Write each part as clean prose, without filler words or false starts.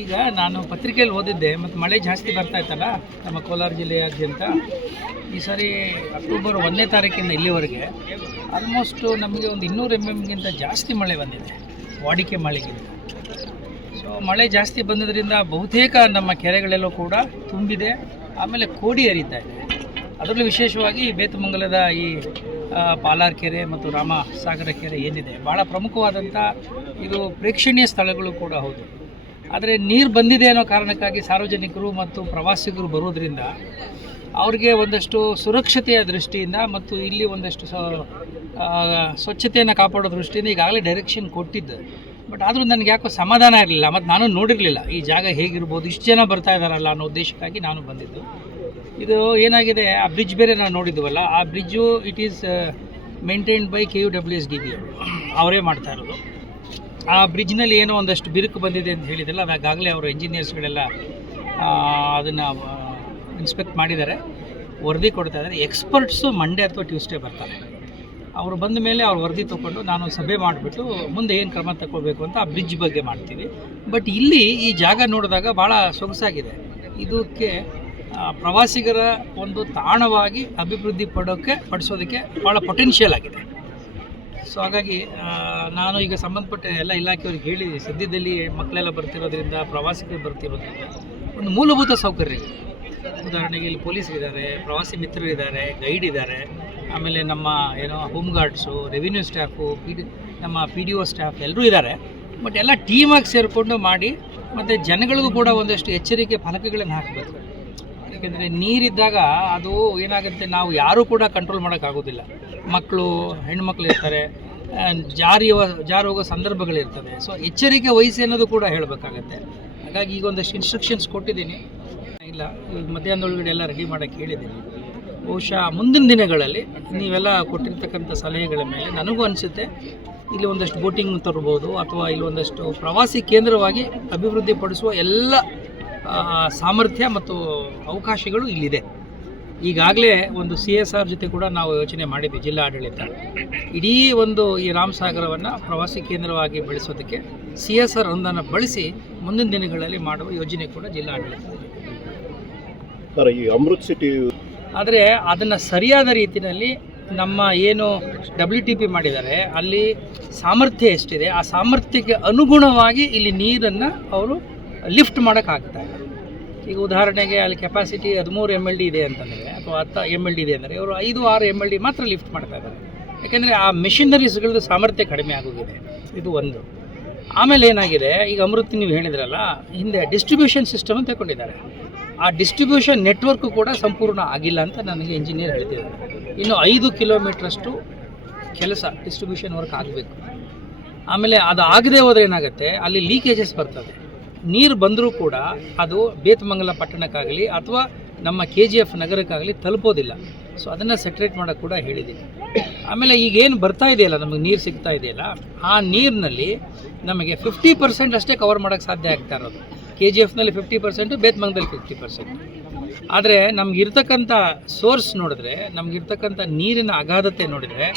ಈಗ ನಾನು ಪತ್ರಿಕೆಯಲ್ಲಿ ಓದಿದ್ದೆ, ಮತ್ತು ಮಳೆ ಜಾಸ್ತಿ ಬರ್ತಾ ಇತ್ತಲ್ಲ ನಮ್ಮ ಕೋಲಾರ ಜಿಲ್ಲೆಯಾದ್ಯಂತ. ಈ ಸಾರಿ ಅಕ್ಟೋಬರ್ 1ನೇ ತಾರೀಕಿಂದ ಇಲ್ಲಿವರೆಗೆ ಆಲ್ಮೋಸ್ಟು ನಮಗೆ ಒಂದು 200 mm ಜಾಸ್ತಿ ಮಳೆ ಬಂದಿದೆ, ವಾಡಿಕೆ ಮಳೆಗಿಂತ. ಸೊ ಮಳೆ ಜಾಸ್ತಿ ಬಂದಿದ್ದರಿಂದ ಬಹುತೇಕ ನಮ್ಮ ಕೆರೆಗಳೆಲ್ಲೂ ಕೂಡ ತುಂಬಿದೆ. ಆಮೇಲೆ ಕೋಡಿ ಹರಿತಾ ಇದೆ. ಅದರಲ್ಲೂ ವಿಶೇಷವಾಗಿ ಬೇತಮಂಗಲದ ಈ ಪಾಲಾರ್ ಕೆರೆ ಮತ್ತು ರಾಮಸಾಗರ ಕೆರೆ ಏನಿದೆ, ಭಾಳ ಪ್ರಮುಖವಾದಂಥ ಇದು ಪ್ರೇಕ್ಷಣೀಯ ಸ್ಥಳಗಳು ಕೂಡ ಹೌದು. ಆದರೆ ನೀರು ಬಂದಿದೆ ಅನ್ನೋ ಕಾರಣಕ್ಕಾಗಿ ಸಾರ್ವಜನಿಕರು ಮತ್ತು ಪ್ರವಾಸಿಗರು ಬರೋದ್ರಿಂದ ಅವ್ರಿಗೆ ಒಂದಷ್ಟು ಸುರಕ್ಷತೆಯ ದೃಷ್ಟಿಯಿಂದ ಮತ್ತು ಇಲ್ಲಿ ಒಂದಷ್ಟು ಸ್ವಚ್ಛತೆಯನ್ನು ಕಾಪಾಡೋ ದೃಷ್ಟಿಯಿಂದ ಈಗಾಗಲೇ ಡೈರೆಕ್ಷನ್ ಕೊಟ್ಟಿದ್ದು. ಬಟ್ ಆದರೂ ನನಗೆ ಯಾಕೋ ಸಮಾಧಾನ ಇರಲಿಲ್ಲ, ಮತ್ತು ನಾನು ನೋಡಿರಲಿಲ್ಲ ಈ ಜಾಗ ಹೇಗಿರ್ಬೋದು, ಇಷ್ಟು ಜನ ಬರ್ತಾ ಇದ್ದಾರಲ್ಲ ಅನ್ನೋ ಉದ್ದೇಶಕ್ಕಾಗಿ ನಾನು ಬಂದಿದ್ದು. ಇದು ಏನಾಗಿದೆ, ಆ ಬ್ರಿಡ್ಜ್ ಬೇರೆ ನಾವು ನೋಡಿದ್ವಲ್ಲ, ಆ bridge it is maintained by KUWSDB ಅವರೇ ಮಾಡ್ತಾ ಇರೋದು. ಆ ಬ್ರಿಡ್ಜ್ನಲ್ಲಿ ಏನೋ ಒಂದಷ್ಟು ಬಿರುಕು ಬಂದಿದೆ ಅಂತ ಹೇಳಿದ್ರಲ್ಲ, ಅದಾಗಲೇ ಅವರು ಇಂಜಿನಿಯರ್ಸ್ಗಳೆಲ್ಲ ಅದನ್ನು ಇನ್ಸ್ಪೆಕ್ಟ್ ಮಾಡಿದ್ದಾರೆ, ವರದಿ ಕೊಡ್ತಾ ಇದ್ದಾರೆ. ಎಕ್ಸ್ಪರ್ಟ್ಸು ಮಂಡೇ ಅಥವಾ ಟ್ಯೂಸ್ಡೇ ಬರ್ತಾರೆ. ಅವರು ಬಂದ ಮೇಲೆ ಅವ್ರು ವರದಿ ತೊಗೊಂಡು ನಾನು ಸಭೆ ಮಾಡಿಬಿಟ್ಟು ಮುಂದೆ ಏನು ಕ್ರಮ ತಗೋಬೇಕು ಅಂತ ಆ ಬ್ರಿಡ್ಜ್ ಬಗ್ಗೆ ಮಾಡ್ತೀವಿ. ಬಟ್ ಇಲ್ಲಿ ಈ ಜಾಗ ನೋಡಿದಾಗ ಭಾಳ ಸೊಗಸಾಗಿದೆ. ಇದಕ್ಕೆ ಪ್ರವಾಸಿಗರ ಒಂದು ತಾಣವಾಗಿ ಅಭಿವೃದ್ಧಿ ಪಡಿಸೋದಕ್ಕೆ ಭಾಳ ಪೊಟೆನ್ಷಿಯಲ್ ಆಗಿದೆ. ಸೊ ಹಾಗಾಗಿ ನಾನು ಈಗ ಸಂಬಂಧಪಟ್ಟ ಎಲ್ಲ ಇಲಾಖೆಯವ್ರಿಗೆ ಹೇಳಿ, ಸದ್ಯದಲ್ಲಿ ಮಕ್ಕಳೆಲ್ಲ ಬರ್ತಿರೋದ್ರಿಂದ, ಪ್ರವಾಸಿಗರು ಬರ್ತಿರೋದ್ರಿಂದ ಒಂದು ಮೂಲಭೂತ ಸೌಕರ್ಯ, ಉದಾಹರಣೆಗೆ ಇಲ್ಲಿ ಪೊಲೀಸರಿದ್ದಾರೆ, ಪ್ರವಾಸಿ ಮಿತ್ರರಿದ್ದಾರೆ, ಗೈಡ್ ಇದ್ದಾರೆ, ಆಮೇಲೆ ನಮ್ಮ ಹೋಮ್ ಗಾರ್ಡ್ಸು, ರೆವಿನ್ಯೂ ಸ್ಟಾಫು, ನಮ್ಮ PDO ಸ್ಟಾಫ್ ಎಲ್ಲರೂ ಇದ್ದಾರೆ. ಬಟ್ ಎಲ್ಲ ಟೀಮಾಗಿ ಸೇರಿಕೊಂಡು ಮಾಡಿ, ಮತ್ತು ಜನಗಳಿಗೂ ಕೂಡ ಒಂದಷ್ಟು ಎಚ್ಚರಿಕೆ ಫಲಕಗಳನ್ನು ಹಾಕಬೇಕು. ಯಾಕೆಂದರೆ ನೀರಿದ್ದಾಗ ಅದು ಏನಾಗುತ್ತೆ, ನಾವು ಯಾರೂ ಕೂಡ ಕಂಟ್ರೋಲ್ ಮಾಡೋಕ್ಕಾಗೋದಿಲ್ಲ. ಮಕ್ಕಳು, ಹೆಣ್ಮಕ್ಳು ಇರ್ತಾರೆ, ಜಾರಿ ಹೋಗೋ ಸಂದರ್ಭಗಳಿರ್ತದೆ. ಸೊ ಎಚ್ಚರಿಕೆ ವಹಿಸಿ ಅನ್ನೋದು ಕೂಡ ಹೇಳಬೇಕಾಗತ್ತೆ. ಹಾಗಾಗಿ ಈಗ ಒಂದಷ್ಟು ಇನ್ಸ್ಟ್ರಕ್ಷನ್ಸ್ ಕೊಟ್ಟಿದ್ದೀನಿ. ಇಲ್ಲ, ಈಗ ಮಧ್ಯಾಹ್ನದೊಳಗಡೆ ಎಲ್ಲ ರೆಡಿ ಮಾಡೋಕ್ಕೆ ಹೇಳಿದ್ದೀನಿ. ಬಹುಶಃ ಮುಂದಿನ ದಿನಗಳಲ್ಲಿ ನೀವೆಲ್ಲ ಕೊಟ್ಟಿರ್ತಕ್ಕಂಥ ಸಲಹೆಗಳ ಮೇಲೆ ನನಗೂ ಅನಿಸುತ್ತೆ ಇಲ್ಲಿ ಒಂದಷ್ಟು ಬೋಟಿಂಗ್ ತರ್ಬೋದು, ಅಥವಾ ಇಲ್ಲಿ ಒಂದಷ್ಟು ಪ್ರವಾಸಿ ಕೇಂದ್ರವಾಗಿ ಅಭಿವೃದ್ಧಿ ಪಡಿಸುವ ಎಲ್ಲ ಸಾಮರ್ಥ್ಯ ಮತ್ತು ಅವಕಾಶಗಳು ಇಲ್ಲಿದೆ. ಈಗಾಗಲೇ ಒಂದು CSR ಜೊತೆ ಕೂಡ ನಾವು ಯೋಚನೆ ಮಾಡಿದ್ವಿ, ಜಿಲ್ಲಾ ಆಡಳಿತ. ಇಡೀ ಒಂದು ಈ ರಾಮಸಾಗರವನ್ನು ಪ್ರವಾಸಿ ಕೇಂದ್ರವಾಗಿ ಬೆಳೆಸೋದಕ್ಕೆ CSR ಅನುದಾನ ಬಳಸಿ ಮುಂದಿನ ದಿನಗಳಲ್ಲಿ ಮಾಡುವ ಯೋಜನೆ ಕೂಡ ಜಿಲ್ಲಾ ಆಡಳಿತ. ಈ ಅಮೃತ್ ಸಿಟಿ ಆದರೆ ಅದನ್ನು ಸರಿಯಾದ ರೀತಿಯಲ್ಲಿ ನಮ್ಮ ಏನು WTP ಮಾಡಿದ್ದಾರೆ, ಅಲ್ಲಿ ಸಾಮರ್ಥ್ಯ ಎಷ್ಟಿದೆ, ಆ ಸಾಮರ್ಥ್ಯಕ್ಕೆ ಅನುಗುಣವಾಗಿ ಇಲ್ಲಿ ನೀರನ್ನು ಅವರು ಲಿಫ್ಟ್ ಮಾಡೋಕ್ಕಾಗ್ತಾರೆ. ಈಗ ಉದಾಹರಣೆಗೆ ಅಲ್ಲಿ ಕೆಪಾಸಿಟಿ 13 MLD ಇದೆ ಅಂತಂದರೆ, ಅಥವಾ 10 MLD ಇದೆ ಅಂದರೆ ಇವರು 5-6 MLD ಮಾತ್ರ ಲಿಫ್ಟ್ ಮಾಡ್ತಾ ಇದ್ದಾರೆ. ಯಾಕೆಂದರೆ ಆ ಮೆಷಿನರೀಸ್ಗಳದ್ದು ಸಾಮರ್ಥ್ಯ ಕಡಿಮೆ ಆಗೋಗಿದೆ. ಇದು ಒಂದು. ಆಮೇಲೆ ಏನಾಗಿದೆ, ಈಗ ಅಮೃತ್ ನೀವು ಹೇಳಿದ್ರಲ್ಲ, ಹಿಂದೆ ಡಿಸ್ಟ್ರಿಬ್ಯೂಷನ್ ಸಿಸ್ಟಮ್ ಅಂತ ತಗೊಂಡಿದ್ದಾರೆ. ಆ ಡಿಸ್ಟ್ರಿಬ್ಯೂಷನ್ ನೆಟ್ವರ್ಕು ಕೂಡ ಸಂಪೂರ್ಣ ಆಗಿಲ್ಲ ಅಂತ ನನಗೆ ಇಂಜಿನಿಯರ್ ಹೇಳ್ತಿದ್ದಾರೆ. ಇನ್ನು 5 ಕಿಲೋಮೀಟ್ರಷ್ಟು ಕೆಲಸ ಡಿಸ್ಟ್ರಿಬ್ಯೂಷನ್ ವರ್ಕ್ ಆಗಬೇಕು. ಆಮೇಲೆ ಅದು ಆಗದೆ ಹೋದರೆ ಏನಾಗುತ್ತೆ, ಅಲ್ಲಿ ಲೀಕೇಜಸ್ ಬರ್ತದೆ. ನೀರು ಬಂದರೂ ಕೂಡ ಅದು ಬೇತಮಂಗಲ ಪಟ್ಟಣಕ್ಕಾಗಲಿ ಅಥವಾ ನಮ್ಮ KGF ನಗರಕ್ಕಾಗಲಿ ತಲುಪೋದಿಲ್ಲ. ಸೊ ಅದನ್ನು ಸೆಟ್ರೇಟ್ ಮಾಡೋಕ್ಕೆ ಕೂಡ ಹೇಳಿದ್ದೀನಿ. ಆಮೇಲೆ ಈಗೇನು ಬರ್ತಾ ಇದೆಯಲ್ಲ, ನಮಗೆ ನೀರು ಸಿಗ್ತಾ ಇದೆಯಲ್ಲ, ಆ ನೀರಿನಲ್ಲಿ ನಮಗೆ 50% ಅಷ್ಟೇ ಕವರ್ ಮಾಡೋಕ್ಕೆ ಸಾಧ್ಯ ಆಗ್ತಾ ಇರೋದು. KGFನಲ್ಲಿ 50%, ಬೇತಮಂಗಲದಲ್ಲಿ 50%. ಆದರೆ ನಮಗಿರ್ತಕ್ಕಂಥ ಸೋರ್ಸ್ ನೋಡಿದ್ರೆ, ನಮಗಿರ್ತಕ್ಕಂಥ ನೀರಿನ ಅಗಾಧತೆ ನೋಡಿದರೆ,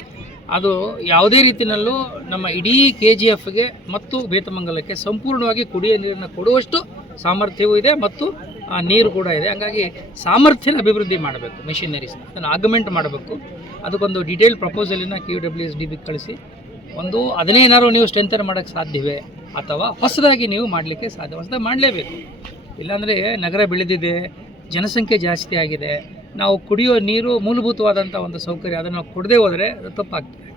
ಅದು ಯಾವುದೇ ರೀತಿಯಲ್ಲೂ ನಮ್ಮ ಇಡೀ KGFಗೆ ಮತ್ತು ಬೇತಮಂಗಲಕ್ಕೆ ಸಂಪೂರ್ಣವಾಗಿ ಕುಡಿಯೋ ನೀರನ್ನು ಕೊಡುವಷ್ಟು ಸಾಮರ್ಥ್ಯವೂ ಇದೆ ಮತ್ತು ಆ ನೀರು ಕೂಡ ಇದೆ. ಹಾಗಾಗಿ ಸಾಮರ್ಥ್ಯನ ಅಭಿವೃದ್ಧಿ ಮಾಡಬೇಕು, ಮೆಷಿನರೀಸ್ನ ಅದನ್ನು ಆಗ್ಮೆಂಟ್ ಮಾಡಬೇಕು. ಅದಕ್ಕೊಂದು ಡೀಟೇಲ್ ಪ್ರಪೋಸಲನ್ನು KUWSDB ಕಳಿಸಿ, ಅದನ್ನೇನಾದ್ರು ನೀವು ಸ್ಟ್ರೆಂಥನ್ ಮಾಡೋಕ್ಕೆ ಸಾಧ್ಯವೇ, ಅಥವಾ ಹೊಸದಾಗಿ ನೀವು ಮಾಡಲಿಕ್ಕೆ ಸಾಧ್ಯ, ಹೊಸದಾಗಿ ಮಾಡಲೇಬೇಕು. ಇಲ್ಲಾಂದರೆ ನಗರ ಬೆಳೆದಿದೆ, ಜನಸಂಖ್ಯೆ ಜಾಸ್ತಿ ಆಗಿದೆ, ನಾವು ಕುಡಿಯೋ ನೀರು ಮೂಲಭೂತವಾದಂಥ ಒಂದು ಸೌಕರ್ಯ ಅದನ್ನು ಕೊಡದೇ ಹೋದರೆ ಅದು ತಪ್ಪಾಗ್ತದೆ.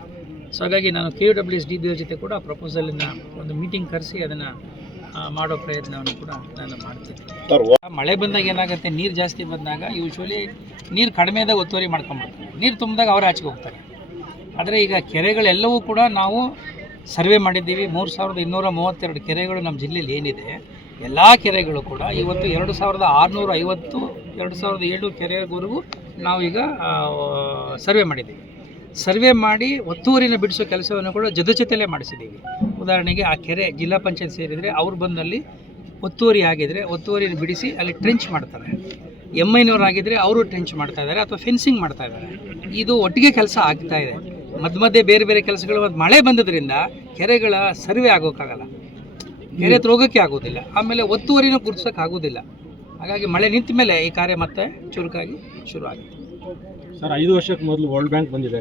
ಸೊ ಹಾಗಾಗಿ ನಾನು KUWSDB ಜೊತೆ ಕೂಡ ಪ್ರಪೋಸಲನ್ನು ಒಂದು ಮೀಟಿಂಗ್ ಕರೆಸಿ ಅದನ್ನು ಮಾಡೋ ಪ್ರಯತ್ನವನ್ನು ಕೂಡ ನಾನು ಮಾಡ್ತೀನಿ. ಮಳೆ ಬಂದಾಗ ಏನಾಗುತ್ತೆ, ನೀರು ಜಾಸ್ತಿ ಬಂದಾಗ ಯೂಶ್ವಲಿ ನೀರು ಕಡಿಮೆ ಆದಾಗ ಒತ್ತುವರಿ ಮಾಡ್ಕೊಂಡ್ಬಿಡ್ತಾರೆ, ನೀರು ತುಂಬಿದಾಗ ಅವರೇ ಆಚೆಗೆ ಹೋಗ್ತಾರೆ. ಆದರೆ ಈಗ ಕೆರೆಗಳೆಲ್ಲವೂ ಕೂಡ ನಾವು ಸರ್ವೆ ಮಾಡಿದ್ದೀವಿ. 3232 ಕೆರೆಗಳು ನಮ್ಮ ಜಿಲ್ಲೆಯಲ್ಲಿ ಏನಿದೆ, ಎಲ್ಲ ಕೆರೆಗಳು ಕೂಡ ಇವತ್ತು 2650, 2700 ಕೆರೆವರೆಗೂ ನಾವೀಗ ಸರ್ವೆ ಮಾಡಿದ್ದೀವಿ. ಸರ್ವೆ ಮಾಡಿ ಒತ್ತುವರಿನ ಬಿಡಿಸೋ ಕೆಲಸವನ್ನು ಕೂಡ ಜೊತೆಲೇ ಮಾಡಿಸಿದ್ದೀವಿ. ಉದಾಹರಣೆಗೆ ಆ ಕೆರೆ ಜಿಲ್ಲಾ ಪಂಚಾಯತ್ ಸೇರಿದರೆ ಅವ್ರು ಬಂದಲ್ಲಿ ಒತ್ತುವರಿ ಆಗಿದರೆ ಒತ್ತುವರಿನ ಬಿಡಿಸಿ ಅಲ್ಲಿ ಟ್ರೆಂಚ್ ಮಾಡ್ತಾರೆ. MIನವ್ರು ಆಗಿದ್ದರೆ ಅವರು ಟ್ರೆಂಚ್ ಮಾಡ್ತಾ ಇದ್ದಾರೆ ಅಥವಾ ಫೆನ್ಸಿಂಗ್ ಮಾಡ್ತಾ ಇದ್ದಾರೆ. ಇದು ಒಟ್ಟಿಗೆ ಕೆಲಸ ಆಗ್ತಾ ಇದೆ. ಮಧ್ಯೆ ಬೇರೆ ಬೇರೆ ಕೆಲಸಗಳು. ಮಳೆ ಬಂದದ್ರಿಂದ ಕೆರೆಗಳ ಸರ್ವೆ ಆಗೋಕ್ಕಾಗಲ್ಲ. ಕೆರೆ ಹತ್ರ ಹೋಗೋಕ್ಕೆ ಆಗೋದಿಲ್ಲ, ಆಮೇಲೆ ಒತ್ತುವರಿನೂ ಗುರ್ಸೋಕೆ ಆಗೋದಿಲ್ಲ. ಹಾಗಾಗಿ ಮಳೆ ನಿಂತ ಮೇಲೆ ಈ ಕಾರ್ಯ ಮತ್ತೆ ಚುರುಕಾಗಿ ಶುರು ಆಗುತ್ತೆ. ಸರ್ 5 ವರ್ಷಕ್ಕೆ ಮೊದಲು ವರ್ಲ್ಡ್ ಬ್ಯಾಂಕ್ ಬಂದಿದೆ,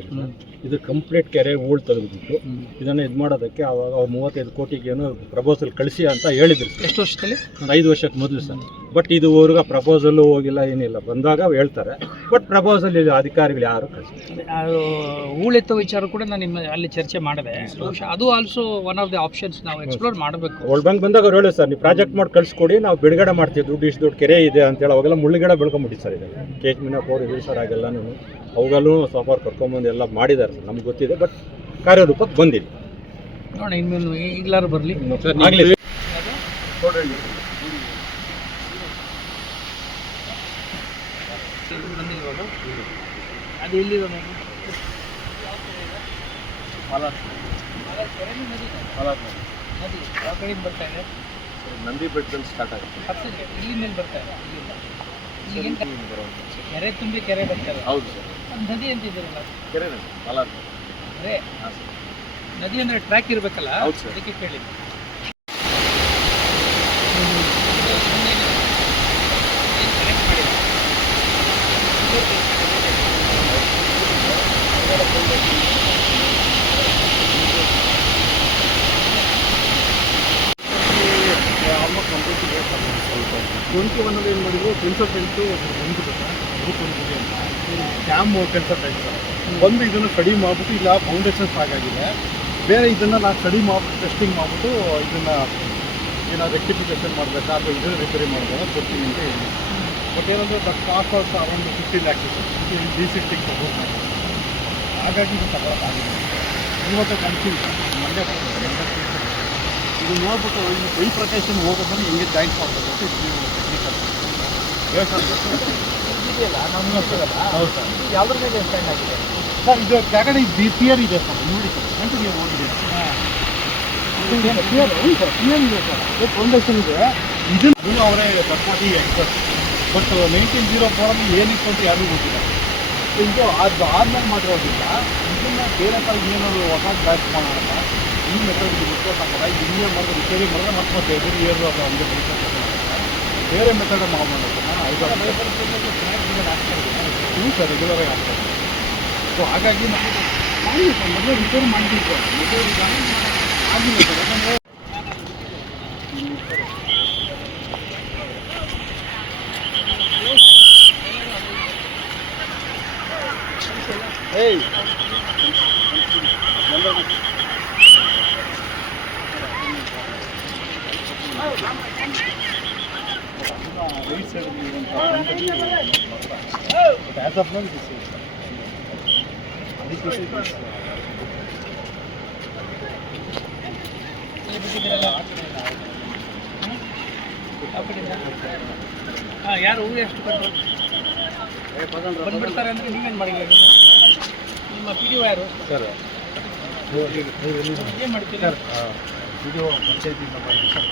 ಇದು ಕಂಪ್ಲೀಟ್ ಕೆರೆ ಹೂಳು ತೆಗೆದುಬಿಟ್ಟು ಇದನ್ನು ಇದು ಮಾಡೋದಕ್ಕೆ ಅವಾಗ 35 ಕೋಟಿಗೆ ಏನೋ ಪ್ರಪೋಸಲ್ ಕಳಿಸಿ ಅಂತ ಹೇಳಿದ್ರು. ಎಷ್ಟು ವರ್ಷದಲ್ಲಿ? ಒಂದು 5 ವರ್ಷಕ್ಕೆ ಮೊದಲು ಸರ್. ಬಟ್ ಇದುವರೆಗೂ ಪ್ರಪೋಸಲ್ಲು ಹೋಗಿಲ್ಲ, ಏನಿಲ್ಲ. ಬಂದಾಗ ಹೇಳ್ತಾರೆ, ಬಟ್ ಪ್ರಪೋಸಲ್ ಇಲ್ಲ, ಅಧಿಕಾರಿಗಳು ಯಾರು ಕಳಿಸ್ತಾರೆ. ಅದು ಹೂಳೆತ್ತೋ ವಿಚಾರ ಕೂಡ ನಾನು ನಿಮ್ಮ ಅಲ್ಲಿ ಚರ್ಚೆ ಮಾಡಿದೆ. ಅದು also one of the options ನಾವು ಎಕ್ಸ್ಪ್ಲೋರ್ ಮಾಡಬೇಕು. ವರ್ಲ್ಡ್ ಬ್ಯಾಂಕ್ ಬಂದಾಗ ಅವ್ರು ಹೇಳಿ ಸರ್, ನೀವು ಪ್ರಾಜೆಕ್ಟ್ ಮಾಡಿ ಕಳಿಸ್ಕೊಡಿ, ನಾವು ಬಿಡುಗಡೆ ಮಾಡ್ತೀವಿ, ದುಡ್ಡು ಇಷ್ಟು ದೊಡ್ಡ ಕೆರೆ ಇದೆ ಅಂತೇಳಿ. ಅವಾಗೆಲ್ಲ ಮುಳ್ಳುಗಿಡ ಬೆಳ್ಕೊಂಬಿಟ್ಟು ಸರ್, ಇದೆ ಕೇಚ್ ಮೀನಕೋರು ಇದೆ ಸರ್, ಆಗೆಲ್ಲ ಅವುಗಳೂ ಸಾಫ್ಟ್ವೇರ್ ಕರ್ಕೊಂಬಂದು ಎಲ್ಲ ಮಾಡಿದ್ದಾರೆ ಸರ್, ನಮ್ಗೆ ಗೊತ್ತಿದೆ. ಬಟ್ ಕಾರ್ಯರೂಪಕ್ಕೆ ಬಂದಿಲ್ಲ ನೋಡಿ. ಇನ್ಮೇಲೆ ಈಗಲಾರು ಬರಲಿ ಆಗಲಿ. ಅದು ಎಲ್ಲಿರೋ ನದಿ ಯಾವ ಕಡೆಯಿಂದ ಬರ್ತಾ ಇದೆ? ನಂದಿ ಬೆಟ್ಟದಲ್ಲಿ ಸ್ಟಾರ್ಟ್ ಆಗುತ್ತೆ. ಇಲ್ಲಿ ಮೇಲೆ ಬರ್ತಾ ಇದೆ. ಇಲ್ಲಿಂದ ಕೆರೆ ತುಂಬಿ ಕೆರೆ ಬರ್ತಾರೆ. ಹೌದು ಸರ್. ಅದು ನದಿ ಅಂತಿದ್ದೀರಲ್ಲ, ಕೆರೆ ಮಲಾರ್ ಅದೇ ನದಿ ಅಂದರೆ ಟ್ರ್ಯಾಕ್ ಇರಬೇಕಲ್ಲ, ಹೌದು ಸರ್. ಅದಕ್ಕೆ ಕೇಳಿ. ಆಲ್ಮೋಸ್ಟ್ ಕಂಪ್ಲೀಟ್ ಇದೆ ಸರ್. ಸ್ವಲ್ಪ 21 ಏನು ಮಾಡಿದ್ರು, ಕನ್ಸಲ್ಟೆಂಟು ಬಂದ್ಬಿಟ್ಟು ಸರ್, ಗ್ರೂಪ್ ಅಂತ ಡ್ಯಾಮ್ ಕನ್ಸಲ್ಟೆಂಟ್ ಸರ್ ಬಂದು ಇದನ್ನು ಸ್ಟಡಿ ಮಾಡಿಬಿಟ್ಟು, ಇಲ್ಲ ಫೌಂಡೇಶನ್ಸ್ ಆಗಾಗಿದೆ, ಬೇರೆ ಇದನ್ನು ನಾನು ಸ್ಟಡಿ ಮಾಡಿಬಿಟ್ಟು ಟೆಸ್ಟಿಂಗ್ ಮಾಡಿಬಿಟ್ಟು ಇದನ್ನು ಏನಾದ್ರು ರೆಕ್ಟಿಫಿಕೇಷನ್ ಮಾಡಬೇಕಾ ಅಥವಾ ಇದನ್ನು ರಿಪೇರಿ ಮಾಡಬೇಕಾ ಕೊಡ್ತೀನಿ ಅಂತ ಹೇಳಿ. ಬಟ್ ಏನಂದರೆ the cost of around 50 lakhs ಇದೆ ಡಿಸಿಟಿಂಗ್ ಸಪೋರ್ಟ್ ಮಾಡಿ. ಹಾಗಾಗಿ ಇದು ತಗೊಳಕ್ಕಾಗಿದೆ. ಇವತ್ತು ಕನ್ಫ್ಯೂಸ್ ಮಂಡ್ಯ ಇದು ನೋಡ್ಬಿಟ್ಟು ಇನ್ನು ಬೈಫರ್ಕೇಷನ್ ಹೋಗೋದನ್ನು ಹೆಂಗೆ ಜಾಯಿಂಟ್ ಮಾಡಬೇಕು ಅಂತ ಇದು ಟೆಕ್ನಿಕಲ್ ಇದೆಯಲ್ಲ ನಮ್ಮ ಹೌದು ಸರ್. ಯಾವುದ್ರ ಮೇಲೆ ಸ್ಟ್ಯಾಂಡ್ ಆಗಿದೆ ಸರ್? ಇದು ಕೆಳಗಡೆ ಪಿಯರ್ ಇದೆ ಸರ್, ನೋಡಿ ಸರ್, ಕಂಟಿನ್ಯೂ ಹೋಗಿದೆ ಪಿಯರ್. ಹೌದು ಸರ್, ಪಿಯರ್ ಇದೆ ಸರ್, ಅದು ಫೌಂಡೇಶನ್ ಇದೆ. ಇದನ್ನು ಅವರೇ ತರ್ಪಾಟಿ ಎಕ್ಸ್ಪರ್ಟ್. ಬಟ್ 1904 ಏನಿತ್ತು ಅಂತ ಯಾರಿಗೂ ಗೊತ್ತಿಲ್ಲ. ಇದು ಅದು ಆದ್ಮೇಲೆ ಮಾಡಿರೋದಿಲ್ಲ. ಇದನ್ನು ಬೇರೆ ಥರ ಏನಾದ್ರು ಹೊಸ ಬ್ಯಾಚ್ ಮಾಡೋಣ, ಈ ಮೆಥಡ್ ರಿಪೋರ್ಟ್ ಹಾಕೋಣ, ಇನ್ನೇ ಮಾಡಿದ್ರೆ ರಿಪೇರಿ ಮಾಡಿದ್ರೆ ಮತ್ತೆ ಎವ್ರಿ ಇಯರ್ ಅದು ಹಂಗೆ ಬೇರೆ ಮೆಥಡ್ ಮಾಡೋದನ್ನ ಹ್ಞೂ ಸರ್, ರೆಗ್ಯುಲರ್ ಆಗಿ ಆಗ್ತದೆ. ಸೊ ಹಾಗಾಗಿ ನಾವು ಮೊದಲೇ ರಿಪೇರಿ ಮಾಡಿದ್ದು ಆಗಿಲ್ಲ ಸರ್. ಯಾಕಂದರೆ ರೈಟ್ ಸೈಡ್ ಆ್ಯಸ್ ಆಫ್ ನೋಡಿ ಯಾರು ಹೂವು ಎಷ್ಟು ಬಂದ್ಬಿಡ್ತಾರೆ ಅಂದರೆ ನೀವೇನು ಮಾಡಿಲ್ಲ? ನಿಮ್ಮ ಪಿ ಡಿ ಒ ಯಾರು ಸರ್? ಏನು ಮಾಡ್ತೀರಿ ಸರ್, ಇದು ಪಂಚಾಯತಿಂದ ಮಾಡಿದ್ದು ಸರ್.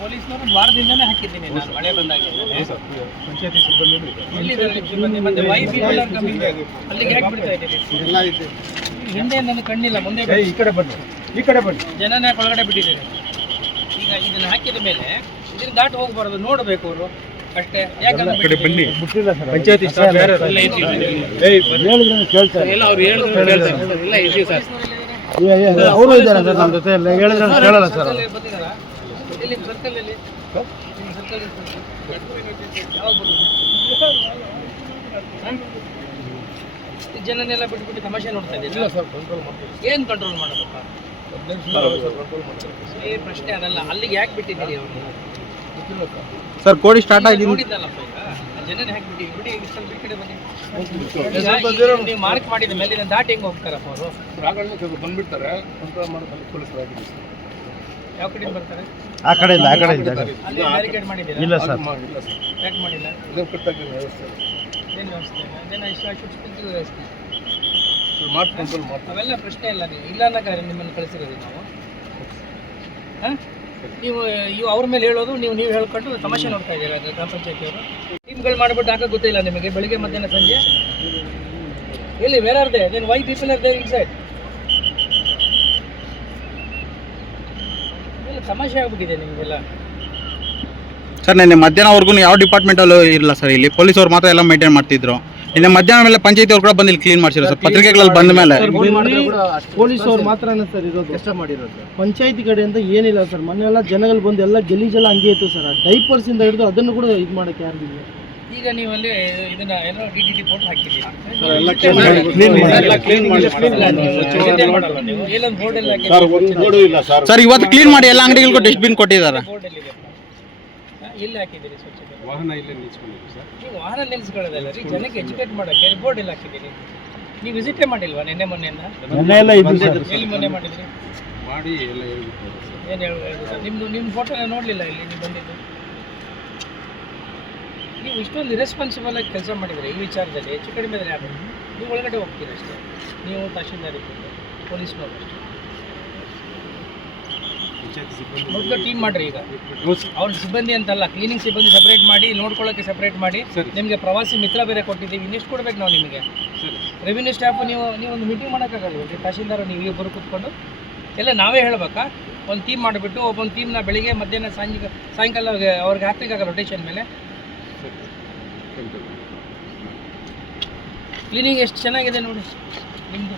ಪೊಲೀಸ್ನವರು ಒಂದು ವಾರದಿಂದನೇ ಹಾಕಿದ್ದೀನಿ ನಾನು, ಮಳೆ ಬಂದಾಗ. ಸರ್, ಪಂಚಾಯತಿ ಸಿಬ್ಬಂದಿ ಎಲ್ಲಿದ್ದಾರೆ ಸಿಬ್ಬಂದಿ? ಮತ್ತೆ ವೈ ಪೀಪಲ್ ಆರ್ ಕಮಿಂಗ್, ಅಲ್ಲಿಗೆ ಯಾಕೆ ಬಿಡ್ತಾ ಇದ್ದೀರಿ? ಎಲ್ಲ ಇದೆ. ಹಿಂದೆ ನನ್ನ ಕಣ್ಣಿಲ್ಲ, ಮುಂದೆ ಈ ಕಡೆ ಬನ್ನಿ, ಈ ಕಡೆ ಬನ್ನಿ. ಜನನೇ ಒಳಗಡೆ ಬಿಟ್ಟಿದ್ದಾರೆ. ಈಗ ಇದನ್ನು ಹಾಕಿದ ಮೇಲೆ ಇದನ್ನು ದಾಟಿ ಹೋಗ್ಬಾರ್ದು, ನೋಡಬೇಕು ಅವರು ಅಷ್ಟೇ. ಯಾಕಂದ್ರೆ ಬನ್ನಿ, ಬಿಟ್ಟಿಲ್ಲ ಸರ್. ಪಂಚಾಯತಿ ಸ್ಟಾಫ್ ಬೇರೆ ಹೇಳಿದ್ರೆ ಕೇಳ್ತಾರೆ, ಎಲ್ಲ ಅವ್ರು ಹೇಳಿದ್ರು ಎಲ್ಲ ಇಶ್ಯೂ ಸರ್. ಅವರು ಇದ್ದಾರೆ ಸರ್ ನಮ್ಮ ಜೊತೆ, ಎಲ್ಲ ಹೇಳಿದ್ರೆ ಕೇಳಲ್ಲ ಸರ್. ಬಂದಿದ್ದಾರಾ? ಇಲ್ಲಿ ಸರ್ಕಲಲ್ಲಿ ಸರ್ಕಲ್ ಯಾವಾಗ ಬರೋದು? ಜನನೆಲ್ಲ ಬಿಟ್ಬಿಟ್ಟು ತಮಾಷೆ ನೋಡ್ತಾ ಇದ್ದೀರಾ? ಏನು ಕಂಟ್ರೋಲ್ ಮಾಡಬೇಕಪ್ಪ? ಈ ಪ್ರಶ್ನೆ ಅದಲ್ಲ. ಅಲ್ಲಿಗೆ ಯಾಕೆ ಬಿಟ್ಟಿದ್ದೀರಿ ಅವರು? ಸರ್, ಕೋಡಿ ಸ್ಟಾರ್ಟ್ ಆಗಿದೆ ನೋಡಿದ್ದಲ್ಲಪ್ಪ. ಈಗ ಜನನೇ ಯಾಕೆ ಬಿಡಿ ಸ್ವಲ್ಪ ಈ ಕಡೆ ಬನ್ನಿ. ನೀವು ಮಾರ್ಕ್ ಮಾಡಿದ ಮೇಲೆ ಇದನ್ನು ದಾಟಿ ಹೆಂಗೆ ಹೋಗ್ತಾರಪ್ಪ ಅವರು? ಬಂದ್ಬಿಡ್ತಾರೆ. ಯಾವ ಕಡೆ ಬರ್ತಾರೆ? ಆ ಕಡೆ ಇಲ್ಲ, ಆ ಕಡೆ ಇಲ್ಲ. ಅಲ್ಲಿ ಬ್ಯಾರಿಕೇಡ್ ಮಾಡಿದ್ದೀರಾ? ಇಲ್ಲ ಸರ್. ಯಾಕೆ ಮಾಡಿಲ್ಲ? ಏನು ವ್ಯವಸ್ಥೆ? ಅದೇನ ವ್ಯವಸ್ಥೆ ಅವೆಲ್ಲ ಪ್ರಶ್ನೆ ಇಲ್ಲ. ನೀವು ಇಲ್ಲ ಅನ್ನೋಕ್ಕಾದ್ರೆ ನಿಮ್ಮನ್ನು ಕಳಿಸಿರೋದು ನಾವು. ಹಾಂ, ನೀವು ಅವ್ರ ಮೇಲೆ ಹೇಳೋದು, ನೀವು ಹೇಳ್ಕೊಂಡು ತಮಾಷೆ ನೋಡ್ತಾ ಇದ್ದೀರಾ ಗ್ರಾಮ ಪಂಚಾಯತಿಯವರು. ಟೀಮ್ಗಳು ಮಾಡಿಬಿಟ್ಟು ಹಾಕೋ ಗೊತ್ತಿಲ್ಲ ನಿಮಗೆ, ಬೆಳಿಗ್ಗೆ ಮಧ್ಯಾಹ್ನ ಸಂಜೆ. ಎಲ್ಲಿ where are they? Then why people are there inside? ಸಮಸ್ಯೆ ಆಗ್ಬಿಟ್ಟಿದೆ ನಿಮಗೆಲ್ಲ. ಸರ್ ನಿನ್ನೆ ಮಧ್ಯಾಹ್ನವರೆಗೂ ಯಾವ ಡಿಪಾರ್ಟ್ಮೆಂಟಲ್ಲೂ ಇಲ್ಲ ಸರ್, ಇಲ್ಲಿ ಪೊಲೀಸ್ ಅವ್ರು ಮಾತ್ರ ಎಲ್ಲ ಮೇಂಟೈನ್ ಮಾಡ್ತಿದ್ರು. ನಿನ್ನೆ ಮಧ್ಯಾಹ್ನ ಮೇಲೆ ಪಂಚಾಯತಿ ಅವ್ರು ಕೂಡ ಬಂದು ಇಲ್ಲಿ ಕ್ಲೀನ್ ಮಾಡ್ಸಿರೋ ಸರ್, ಪತ್ರಿಕೆಗಳಲ್ಲಿ ಬಂದ ಮೇಲೆ. ಪೊಲೀಸ್ ಅವ್ರು ಮಾತ್ರ ಸರ್ ಇರೋದು, ಕೆಲಸ ಮಾಡಿರೋದು. ಪಂಚಾಯತಿ ಕಡೆಯಿಂದ ಏನಿಲ್ಲ ಸರ್. ಮೊನ್ನೆ ಎಲ್ಲ ಜನಗಳು ಬಂದು ಎಲ್ಲ ಗಲೀಜೆಲ್ಲ ಹಂಗೆ ಇತ್ತು ಸರ್. ಡೈಪರ್ಸ್ ಇಂದ ಹಿಡಿದು ಅದನ್ನು ಕೂಡ ಇದು ಮಾಡಕ್ಕೆ ಯಾರಿಗಿಲ್ಲ. ಈಗ ನೀವಲ್ಲಿ ಇದನ್ನ ಏನೋ DDT ಬೋರ್ಡ್ ಹಾಕಿದ್ದೀರಾ, ಎಲ್ಲೊಂದು ಬೋರ್ಡ್ ಎಲ್ಲ ಹಾಕಿದ್ದೀರಾ ಸರ್ ಇವತ್ತು ಕ್ಲೀನ್ ಮಾಡಿ ಎಲ್ಲ ಅಂಗಡಿಗಳಿಗೂ ಡಸ್ಟ್ಬಿನ್ ಕೊಟ್ಟಿದ್ದಾರೆ. ಬೋರ್ಡ್ ಎಲ್ಲಿದೆ? ಎಲ್ಲಿ ಹಾಕಿದ್ದೀರಿ ಸ್ವಚ್ಛತೆ? ವಾಹನ ಇಲ್ಲೇ ನಿಲ್ಸ್ಕೊಂಡಿದ್ದೀವಿ ಸರ್. ನೀವು ವಾಹನ ನಿಲ್ಲಿಸ್ಕೊಳ್ಳೋದಲ್ಲ ರೀ, ಜನಕ್ಕೆ ಎಜುಕೇಟ್ ಮಾಡೋಕ್ಕೆ ಬೋರ್ಡ್ ಎಲ್ಲ ಹಾಕಿದ್ದೀರಿ. ನೀವು ವಿಸಿಟೇ ಮಾಡಿಲ್ವಾ ನಿನ್ನೆ ಮೊನ್ನೆಯಿಂದ? ಎಲ್ಲಿ ಮೊನ್ನೆ ಮಾಡಿದ್ರಿ? ಮಾಡಿ ಎಲ್ಲ ಹೇಳ್ಬಿಟ್ಟು ಏನು ಹೇಳಿ ನಿಮ್ಮ ಫೋಟೋನ ನೋಡಲಿಲ್ಲ ಇಲ್ಲಿ ನೀವು ಬಂದಿದ್ದು. ನೀವು ಇಷ್ಟೊಂದು ಇರೆಸ್ಪಾನ್ಸಿಬಲ್ ಆಗಿ ಕೆಲಸ ಮಾಡಿದರೆ ಈ ವಿಚಾರದಲ್ಲಿ ಹೆಚ್ಚು ಕಡಿಮೆ ಆದರೆ ಯಾರು ನೀವು ಒಳಗಡೆ ಹೋಗ್ತೀರ ಅಷ್ಟೇ. ನೀವು ತಹಶೀಲ್ದಾರ್ ಇರ್ಬೋದು, ಪೊಲೀಸ್ನವರು ಅಷ್ಟೇ. ಮೊದಲು ಟೀಮ್ ಮಾಡಿರಿ. ಈಗ ಅವ್ರ ಸಿಬ್ಬಂದಿ ಅಂತಲ್ಲ, ಕ್ಲೀನಿಂಗ್ ಸಿಬ್ಬಂದಿ ಸಪ್ರೇಟ್ ಮಾಡಿ, ನೋಡ್ಕೊಳ್ಳೋಕ್ಕೆ ಸಪ್ರೇಟ್ ಮಾಡಿ. ನಿಮಗೆ ಪ್ರವಾಸಿ ಮಿತ್ರ ಬೇರೆ ಕೊಟ್ಟಿದ್ದೀವಿ, ಇನ್ನೆಷ್ಟು ಕೊಡ್ಬೇಕು ನಾವು ನಿಮಗೆ? ರೆವಿನ್ಯೂ ಸ್ಟಾಫು ನೀವೊಂದು ಮೀಟಿಂಗ್ ಮಾಡೋಕ್ಕಾಗಲ್ಲ. ತಹಶೀಲ್ದಾರ್ ನೀವು ಇಬ್ಬರು ಕೂತ್ಕೊಂಡು ಎಲ್ಲ ನಾವೇ ಹೇಳ್ಬೇಕಾ? ಒಂದು ಟೀಮ್ ಮಾಡಿಬಿಟ್ಟು ಒಬ್ಬೊಂದು ಟೀಮ್ನ ಬೆಳಿಗ್ಗೆ ಮಧ್ಯಾಹ್ನ ಸಾಯಂಕಾಲ ಅವ್ರಿಗೆ ಹಾಕ್ಲಿಕ್ಕಾಗಲ್ಲ ರೊಟೇಷನ್ ಮೇಲೆ. ಕ್ಲೀನಿಂಗ್ ಎಷ್ಟು ಚೆನ್ನಾಗಿದೆ ನೋಡಿ ನಿಮ್ಮದು.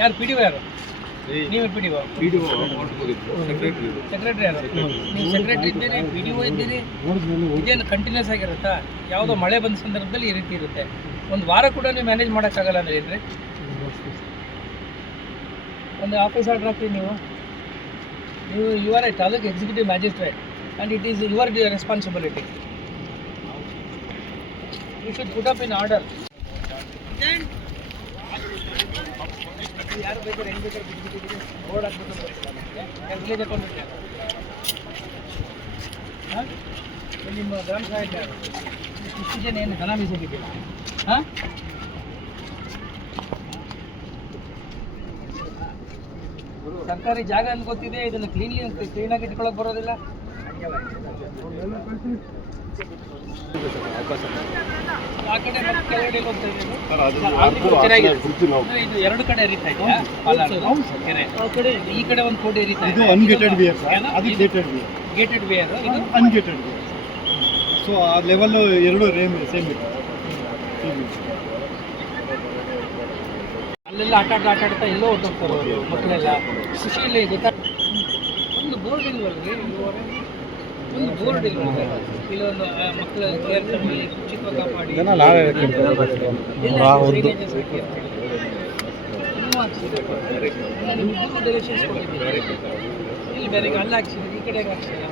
ಯಾರು PDO ಯಾರು? ನೀವೇ PDO? ಸೆಕ್ರೆಟ್ರಿ ಯಾರು? ನೀವು ಸೆಕ್ರೆಟ್ರಿ ಇದ್ದೀರಿ, PDO ಇದ್ದೀರಿ. ಇದೇನು ಕಂಟಿನ್ಯೂಸ್ ಆಗಿರುತ್ತಾ? ಯಾವುದೋ ಮಳೆ ಬಂದ ಸಂದರ್ಭದಲ್ಲಿ ಈ ರೀತಿ ಇರುತ್ತೆ. ಒಂದು ವಾರ ಕೂಡ ನೀವು ಮ್ಯಾನೇಜ್ ಮಾಡೋಕ್ಕಾಗಲ್ಲ ಅಂದರೆ ಏನ್ರಿ? ಒಂದು ಆಫೀಸ್ ಆರ್ಡರ್ ಹಾಕಿ ನೀವು you are a taluk executive magistrate and it is your responsibility. You should put up in order. ಯಾರು ಬೇಕಾದ್ರೆ ಹೆಂಗೆ ಬೇಕಾದ್ರೆ ಬಿಟ್ಬಿಟ್ಟಿದ್ದೀರಿ, ಬೋರ್ಡ್ ಹಾಕ್ಬಿಟ್ಟು ವಿಲೇಜ್ ಅಕೌಂಟ್ ಹಾಂ. ನಿಮ್ಮ ಗ್ರಾಮ ಸಹಾಯಕ ಯಾರು? ಇಷ್ಟು ಜನ ಏನು ದನ ಮೀಸಲಿದ್ದೀರ? ಹಾಂ, ಸರ್ಕಾರಿ ಜಾಗ ಅಂತ ಗೊತ್ತಿದೆ, ಇದನ್ನು ಕ್ಲೀನಾಗಿ ಇಟ್ಕೊಳ್ಳೋಕೆ ಬರೋದಿಲ್ಲ. ಆ ಕಡೆ ಮತ್ತೆ ಕೆಳಗಡೆ ಹೋಗ್ತಾ ಇದ್ದೀವಿ. ಇದು ಎರಡು ಕಡೆ ಹರಿತಾ ಇದೆಯಾ ಕೆರೆ? ಈ ಕಡೆ ಒಂದು ಕೋಡಿ ಹರಿತಾ ಇದೆ. ಅನ್ಗೇಟೆಡ್ ವಿಯರ್, ಅದು ಗೇಟೆಡ್ ವಿಯರ್. ಗೇಟೆಡ್ ವಿಯರ್, ಇದು ಅನ್ಗೇಟೆಡ್ ವಿಯರ್. ಸೊ ಆ ಲೆವೆಲ್ ಎರಡು ಸೇಮ್ ಇದೆ. ಅಲ್ಲೆಲ್ಲ ಆಟಾಡ್ತಾ ಎಲ್ಲೋ ಹೊರಟೋಗ್ತಾರೆ ಅವರು ಮಕ್ಕಳೆಲ್ಲ. ಖುಷಿಯಲ್ಲಿ ಗೊತ್ತಾ? ಒಂದು ಬೋರ್ಡ್ ಇಲ್ವಲ್ರಿ? ಒಂದು ಬೋರ್ಡ್ ಇಲ್ವಲ್ಲ? ಇಲ್ಲೊಂದು ಮಕ್ಕಳ ಕೇರ್ ತಗೊಳ್ಳಿ, ಶುಚಿತ್ವ ಕಾಪಾಡಿ, ಇಲ್ಲಿ ಬೇರೆ ಅಲ್ಲಿ ಹಾಕ್ಸಿದ್ರು, ಈ ಕಡೆಗೆ ಹಾಕ್ಸಿಲ್ಲ.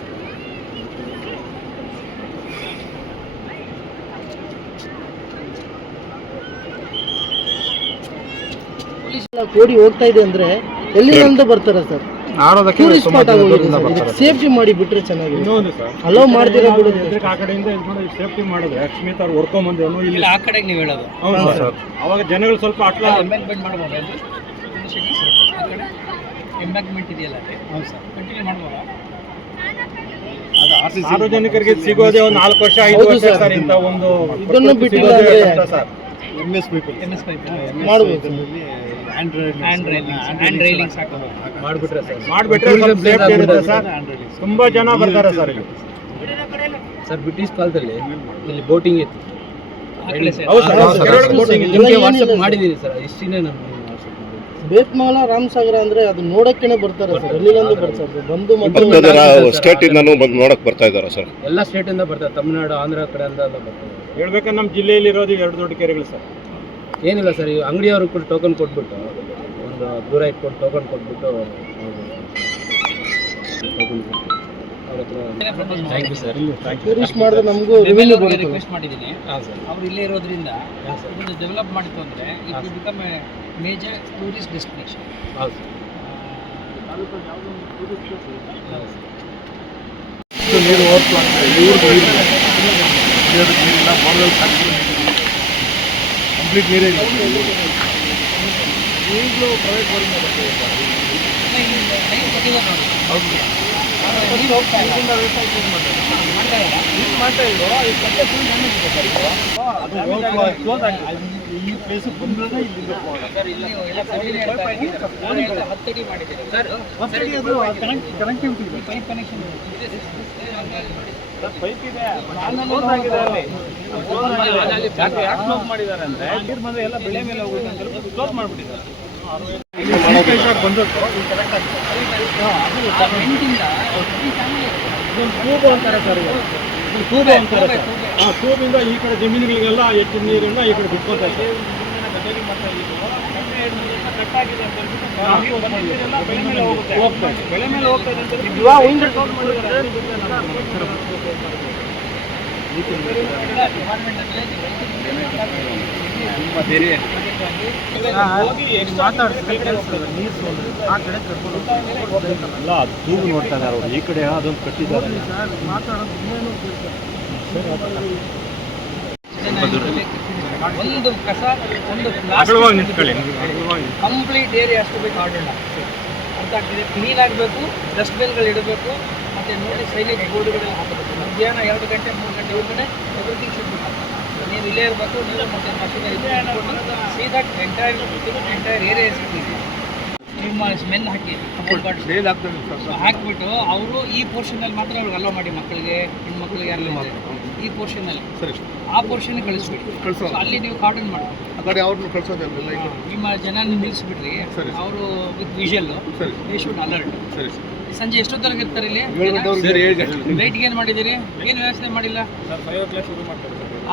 ಕೋಡಿ ಹೋಗ್ತಾ ಇದೆ ಅಂದ್ರೆ ಎಲ್ಲಿಂದ ಬರ್ತಾರೆ ಸರ್? ಟೂರಿಸ್ಟ್ ಸ್ಪಾಟ್ ಆಗೋಗಿದೆ ಸರ್. ಇದಕ್ಕೆ ಸೇಫ್ಟಿ ಮಾಡಿ ಬಿಟ್ರೆ ಚೆನ್ನಾಗಿದೆ. ಇನ್ನೊಂದು ಸರ್ ಅಲೋ ಮಾಡ್ತೀರಾ ಬಿಡೋದು ಆ ಕಡೆಯಿಂದ ಸೇಫ್ಟಿ ಮಾಡಿದ್ರೆ ಸ್ಮಿತ್ ಅವ್ರು ಹೊಡ್ಕೊಂಡ್ಬಂದು ಇಲ್ಲ ಆ ಕಡೆಗೆ ನೀವು ಹೇಳೋದು. ಹೌದು ಸರ್. ಅವಾಗ ಜನಗಳು ಸ್ವಲ್ಪ ಎಂಬ್ಯಾಕ್ಮೆಂಟ್ ಮಾಡ್ಬೋದು. ಆ ಕಡೆ ಎಂಬ್ಯಾಕ್ಮೆಂಟ್ ಇದೆಯಲ್ಲ, ಹೌದು ಸರ್, ಕಂಟಿನ್ಯೂ ಮಾಡ್ಬೋದಾ? ಸಾರ್ವಜನಿಕರಿಗೆ ಸಿಗೋದೇ ಒಂದು 4 ವರ್ಷ 5 ವರ್ಷ ಸರ್. ಇಂಥ ಒಂದು ಇದನ್ನು ಬಿಟ್ಟಿಲ್ಲ ಸರ್. MS ಪೈಪ್ ಮಾಡ್ಬೋದು. ಹ್ಯಾಂಡ್ ರೈಲಿಂಗ್ ಮಾಡಿಬಿಟ್ರೆ ಸ್ವಲ್ಪ ಸೇಫ್ಟಿ ಇರುತ್ತೆ ಸರ್. ತುಂಬಾ ಜನ ಬರ್ತಾರೆ ಸರ್ ಇಲ್ಲಿ. ಸರ್ ಬ್ರಿಟಿಷ್ ಕಾಲದಲ್ಲಿ ಇಲ್ಲಿ ಬೋಟಿಂಗ್ ಇತ್ತು. ಹೌದು ಸರ್, ನಿಮಗೆ ವಾಟ್ಸಪ್ ಮಾಡಿದ್ದೀನಿ ಸರ್, ಇಷ್ಟಿನೇ ನಾನು ವಾಟ್ಸಪ್ ಮಾಡಿದ್ದೀನಿ. ಬೇತ್ಮಾಲ ರಾಮಸಾಗರ ಅಂದ್ರೆ ಅದು ನೋಡಕ್ಕೇನೆ ಬರ್ತಾರೆ ಸರ್. ಎಲ್ಲಿಂದ ಬರ್ತಾರೆ ಬಂದು ಮತ್ತೆ ಸ್ಟೇಟ್ ಇಂದನೂ ಬಂದು ನೋಡಕ್ ಬರ್ತಾ ಇದ್ದಾರೆ ಸರ್. ಎಲ್ಲ ಸ್ಟೇಟ್ ಇಂದ ಬರ್ತಾರೆ, ತಮಿಳುನಾಡು ಆಂಧ್ರ ಕಡೆಯಿಂದ ಎಲ್ಲ ಬರ್ತಾರೆ. ಹೇಳ್ಬೇಕಂದ್ರೆ ನಮ್ಮ ಜಿಲ್ಲೆಯಲ್ಲಿ ಇರೋದು 2 ದೊಡ್ಡ ಕೆರೆಗಳು ಸರ್. ಏನಿಲ್ಲ ಸರ್, ಈ ಅಂಗಡಿಯವರು ಕೂಡ ಟೋಕನ್ ಕೊಟ್ಬಿಟ್ಟು ಒಂದು ದೂರ ಇಟ್ಕೊಂಡು ಟೋಕನ್ ಕೊಟ್ಬಿಟ್ಟು ಅವ್ರ ಥ್ಯಾಂಕ್ ಯು ಸರ್. ಟೂರಿಸ್ಟ್ ಮಾಡಿದ್ರೆ ನಮಗೂ ರೆವಿನ್ಯೂ ಬರುತ್ತೆ. ರಿಕ್ವೆಸ್ಟ್ ಮಾಡಿದ್ದೀನಿ. ಅವ್ರು ಇಲ್ಲೇ ಇರೋದ್ರಿಂದ ಇದನ್ನು ಡೆವಲಪ್ ಮಾಡಿತ್ತು ಅಂದರೆ it will become A major tourist destination. ಹೌದು ಸರ್. ನೀರು ಓವರ್ಫ್ಲೋ ಆಗ್ತದೆ. ನೀರಿಲ್ಲ, ಬೋರ್ವೆಲ್ ಕಂಪ್ಲೀಟ್ ನೀರೇ ಇಲ್ಲ. ಈಗಲೂ ಪ್ರೈವೇಟ್ ಬೋರಿಂಗ್ ಹೌದು, ಹೋಗ್ತಾ ಇಲ್ಲ. ಮಾಡ್ತಾ ಇದ್ರು ಈ ಕಟ್ಟೆ ಫುಲ್ ಡ್ಯಾಮೇಜ್ ಇದೆ ಸರ್ ಇದು. ಅದು ಕ್ಲೋಸ್ ಆಗಿದೆ. ಈ ಪ್ಲೇಸ್ ಬಂದ್ರೆ ಇಲ್ಲಿಂದ ಕನೆಕ್ಟಿವಿಟಿ ಇದೆ, ಪೈಪ್ ಕನೆಕ್ಷನ್ ಪೈಪ್ ಇದೆ, ಕ್ಲೋಸ್ ಆಗಿದೆ ಅಲ್ಲಿ. ಯಾಕೆ ಕ್ಲೋಸ್ ಮಾಡಿದ್ದಾರೆ ಅಂದ್ರೆ ನೀರು ಬಂದ್ರೆ ಎಲ್ಲ ಬೆಳೆ ಮೇಲೆ ಹೋಗುತ್ತೆ ಅಂತ ಹೇಳ್ಬಿಟ್ಟು ಕ್ಲೋಸ್ ಮಾಡಿಬಿಟ್ಟಿದ್ದಾರೆ. ಬಂದದ್ದು ಕರೆಕ್ಟ್ ಆಗಿದೆ. ಟ್ಯೂಬ್ ಅಂತಾರೆ ಸರ್, ಟ್ಯೂಬ್ ಅಂತಾರೆ ಸರ್. ಆ ಟ್ಯೂಬಿಂದ ಈ ಕಡೆ ಜಮೀನುಗಳಿಗೆಲ್ಲ ಹೆಚ್ಚಿನ ನೀರನ್ನ ಈ ಕಡೆ ಬಿಟ್ಕೊತಾ ಇದೆ. ಬೆಳೆ ಮೇಲೆ ಹೋಗ್ತಾ ಇದೆ ಅಂತ ಅಲ್ಲ, ತೂಗು ನೋಡ್ತಾ ಇದ್ದಾರೆ ಅವರು. ಈ ಕಡೆ ಅದೊಂದು ಕಟ್ಟಿದ್ದಾರೆ. ಒಂದು ಕಸ ಒಂದು ಕಂಪ್ಲೀಟ್ ಏರಿಯಾ ಅಷ್ಟು ಬೇಕು ಆರ್ಡರ್ ಅರ್ಥ ಆಗ್ತಿದೆ. ಕ್ಲೀನ್ ಆಗಬೇಕು, ಡಸ್ಟ್ಬಿನ್ಗಳು ಇಡಬೇಕು, ಮತ್ತು ನೋಡಿ ಸೈಲೇಜ್ ಬೋರ್ಡ್ಗಳೆಲ್ಲ ಹಾಕಬೇಕು. ಮಧ್ಯಾಹ್ನ 2 ಗಂಟೆ 3 ಗಂಟೆ ಒಳಗಡೆ ಎವ್ರಿಥಿಂಗ್ ಶುಡ್ ಬಿ ನೀವು ಇಲ್ಲೇ ಇರಬೇಕು. ನೀವು ಮತ್ತು ಮಷಿನ್ ಸೀದಾ ಎಂಟೈರ್ ಏರಿಯಾ ನಿಮ್ಮ ಮೆನ್ ಹಾಕಿ ಹಾಕಿಬಿಟ್ಟು ಅವರು ಈ ಪೋರ್ಷನಲ್ಲಿ ಮಾತ್ರ ಅವ್ರಿಗೆ ಅಲೋ ಮಾಡಿ, ಮಕ್ಕಳಿಗೆ ಹೆಣ್ಮಕ್ಳಿಗೆ ಯಾರು ಈ ಪೋರ್ಷನಲ್ಲಿ ಆ ಪೋರ್ಷನ್ ಕಳಿಸ್ಬಿಟ್ಟು ಅಲ್ಲಿ ನೀವು ಕಾರ್ಡನ್ ಮಾಡಿ ಆ ಕಡೆ ಅವ್ರನ್ನ ಕಳ್ಸೋದಿಲ್ಲ. ನಿಮ್ಮ ಜನ ನಿಲ್ಲಿಸ್ಬಿಟ್ರಿ, ಅವರು with whistle they should alert. ಸಂಜೆ ಎಷ್ಟೊತ್ತರೆಗೆ ಇರ್ತಾರೆ ಇಲ್ಲಿ? ಲೈಟ್ಗೆ ಏನು ಮಾಡಿದ್ದೀರಿ? ಏನು ವ್ಯವಸ್ಥೆ ಮಾಡಿಲ್ಲ?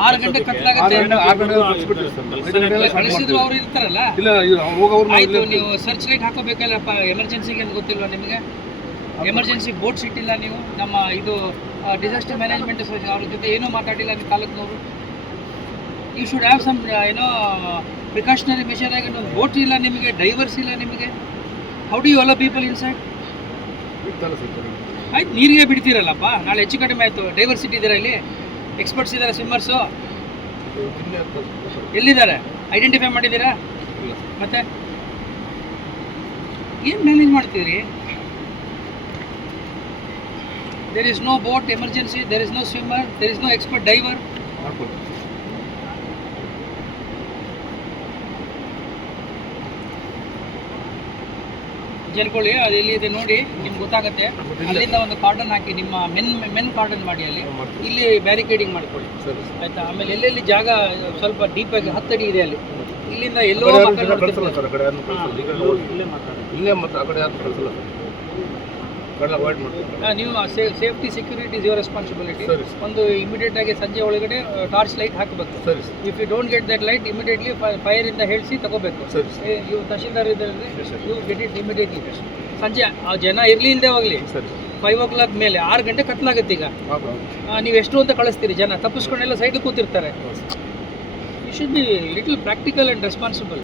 6 ಗಂಟೆ ಕತ್ಲಾಗುತ್ತೆ. ಕಳಿಸಿದ್ರು ಅವ್ರು ಇರ್ತಾರಲ್ಲ, ಆಯ್ತು ನೀವು ಸರ್ಚ್ ಲೈಟ್ ಹಾಕೋಬೇಕಲ್ಲಪ್ಪ. ಎಮರ್ಜೆನ್ಸಿಗೆ ಅಂತ ಗೊತ್ತಿಲ್ವಾ ನಿಮಗೆ? ಎಮರ್ಜೆನ್ಸಿ ಬೋರ್ಡ್ಸ್ ಇಟ್ಟಿಲ್ಲ ನೀವು. ನಮ್ಮ ಇದು ಡಿಸಾಸ್ಟರ್ ಮ್ಯಾನೇಜ್ಮೆಂಟ್ ಅವ್ರ ಜೊತೆ ಏನೂ ಮಾತಾಡಿಲ್ಲ ನಿಮ್ಮ ತಾಲೂಕಿನವರು. ಯು ಶುಡ್ ಹ್ಯಾವ್ ಸಮ್ ಏನೋ ಪ್ರಿಕಾಷನರಿ ಮೆಷರ್ ಆಗಿ. ಒಂದು ಬೋಟ್ ಇಲ್ಲ ನಿಮಗೆ, ಡೈವರ್ಸ್ ಇಲ್ಲ ನಿಮಗೆ. How do you allow people inside? ಆಯ್ತು, ನೀರಿಗೆ ಬಿಡ್ತೀರಲ್ಲಪ್ಪ. ನಾಳೆ ಹೆಚ್ಚು ಕಡಿಮೆ ಆಯಿತು, ಡೈವರ್ಸಿಟಿ ಇದ್ದೀರಾ ಇಲ್ಲಿ, ಎಕ್ಸ್ಪರ್ಟ್ಸ್ ಇದ್ದಾರೆ, ಸ್ವಿಮ್ಮರ್ಸು ಎಲ್ಲಿದ್ದಾರೆ? ಐಡೆಂಟಿಫೈ ಮಾಡಿದ್ದೀರಾ? ಮತ್ತೆ ಏನು ಮ್ಯಾನೇಜ್ ಮಾಡ್ತೀರಿ? There is no boat emergency, there is no swimmer, there is no expert diver. ಜಲ್ಕೊಳ್ಳಿ, ಅದು ಎಲ್ಲಿದೆ ನೋಡಿ, ನಿಮ್ಗೆ ಗೊತ್ತಾಗುತ್ತೆ. ಅಲ್ಲಿಂದ ಒಂದು ಕಾರ್ಡನ್ ಹಾಕಿ, ನಿಮ್ಮ ಮೆನ್ ಕಾರ್ಡನ್ ಮಾಡಿ ಅಲ್ಲಿ. ಇಲ್ಲಿ ಬ್ಯಾರಿಕೇಡಿಂಗ್ ಮಾಡ್ಕೊಳ್ಳಿ, ಆಯ್ತಾ? ಆಮೇಲೆ ಎಲ್ಲೆಲ್ಲಿ ಜಾಗ ಸ್ವಲ್ಪ ಡೀಪಾಗಿ 10 ಅಡಿ ಇದೆ ಅಲ್ಲಿ, ಇಲ್ಲಿಂದ ಎಲ್ಲೋ ನೀವು safety security is your responsibility. ಒಂದು ಇಮಿಡಿಯೇಟ್ ಆಗಿ ಸಂಜೆ ಒಳಗಡೆ ಟಾರ್ಚ್ ಲೈಟ್ ಹಾಕಬೇಕು. If you don't get that light, immediately fire ಇಂದ ಹೇಳಿಸಿ ತಗೋಬೇಕು. ಇವು ತಹಶೀಲ್ದಾರ್ ಇದ್ದಾರೆ, ಯು ಗೆಟ್ ಇಟ್ ಇಮಿಡಿಯೇಟ್ಲಿ. ಸಂಜೆ ಆ ಜನ ಇರಲಿ ಇಲ್ಲದೆ ಹೋಗಲಿ, 5 o'clock ಮೇಲೆ 6 ಗಂಟೆ ಕತ್ಲಾಗುತ್ತೆ. ಈಗ ನೀವು ಎಷ್ಟು ಅಂತ ಕಳಿಸ್ತೀರಿ? ಜನ ತಪ್ಪಿಸ್ಕೊಂಡೆಲ್ಲ ಸೈಡ್ ಕೂತಿರ್ತಾರೆ. You should be little practical and responsible.